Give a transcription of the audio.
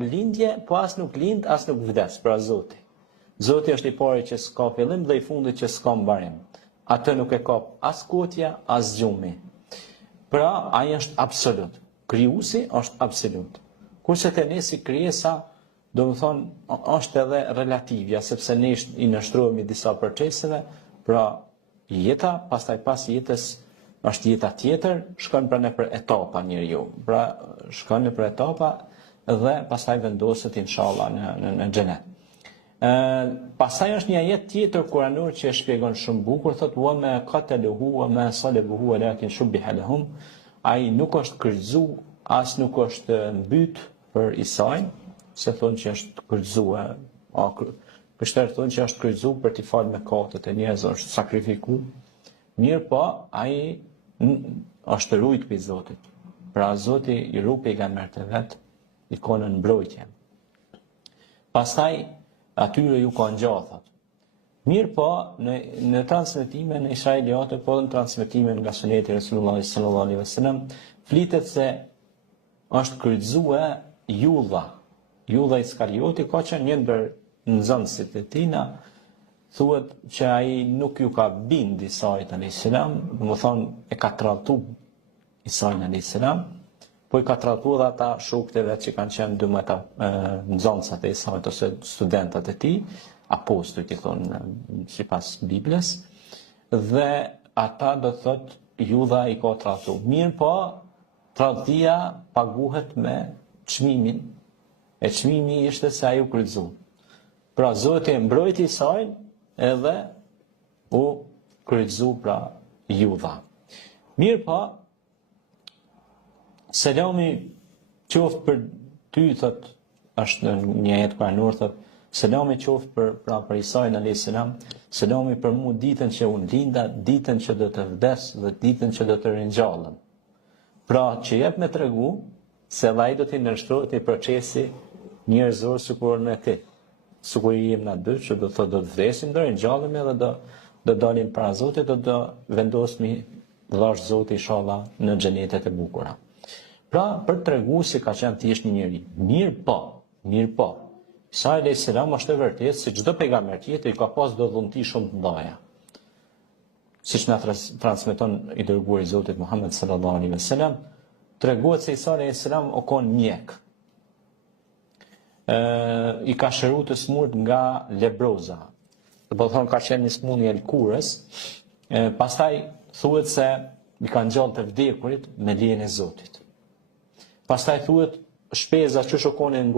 lindje, po as nuk lind, as nuk vdes, pra Zoti. Zoti është i pari që s'ka fillim dhe i fundit që s'ka mbarim. Atë nuk e ka as kotja, as gjumi. Pra, ai është absolut. Krijuesi është absolut. Kurse te ne si krijesa, do të thonë, është edhe relativja, sepse ne i nështrohemi disa proceseve, pra jeta, pastaj pas jetës është jeta tjetër, shkon pra nëpër etapa njeriu. Pra shkon nëpër etapa dhe pastaj vendoset inshallah në xhenet. Pastaj është një ajet tjetër kuranor që e shpjegon shumë bukur, thotë wa ma qataluhu wa ma salabuhu walakin shubbiha lahum. Ai nuk është kryqëzu, as nuk është mbyt për Isajin, se thonë që është kryqëzuar. Kështër thonë që është kryqëzu për t'i falë mëkatet e njerëzve, është sakrifiku. Mirë po, ai është rujt për Zotit. Pra Zoti i ruaj pejgambert e vet, i konën mbrojtje. Pastaj atyre ju ka ngjathat. Mirë po, në transmetime në Israeliate, po në transmetime nga suneti Resulullah sallallahu alaihi wasallam, flitet se është kryqëzuar Julla. Julla Iskarioti ka qenë një ndër nxënësit e tina, thuhet që ai nuk ju ka bind Isait alayhis salam, do të thonë e ka tradhtu Isait alayhis salam, po i ka tradhtuar dhe ata shokët e vet që kanë qenë 12 nxënësat e Isait ose studentët e tij, apostujt i thonë sipas Biblës, dhe ata do thotë Julla i ka tradhtu. Mirë po, tradhtia paguhet me çmimin, e çmimi ishte se ai u kryqëzu. Pra Zoti e mbrojti Isajin edhe u kryqëzu pra Julla. Mirë po, selami qoftë për ty, thot, është në një ajet kuranor, thot, selami qoftë për Isajin alayhis salam, selami për mua ditën që unë linda, ditën që do të vdes dhe ditën që do të ringjallem. Pra që jep me tregu se ai do t'i nështrohet i procesi njerëzor sikur në ti. Sikur i jem na dy, që do thotë do të vdesim, do ringjallemi edhe do dalim para Zotit, do vendosmi dhash Zoti inshallah në xhenetet e bukura. Pra për tregu se ka qenë thjesht një njeri. Mirë po. Isa alayhis salam është e vërtetë se çdo pejgamber tjetër i ka pas do dhunti shumë të mëdha. Siç na transmeton i dërguari i Zotit Muhammed sallallahu alaihi wasallam, treguohet se Isa alayhis salam o kon mjek. I ka shëruar të smurt nga lebroza. Do të thonë ka qenë një smundje e lkurës. Pastaj thuhet se i ka ngjall të vdekurit me lejen e Zotit. Pastaj thuhet shpeza që shokonin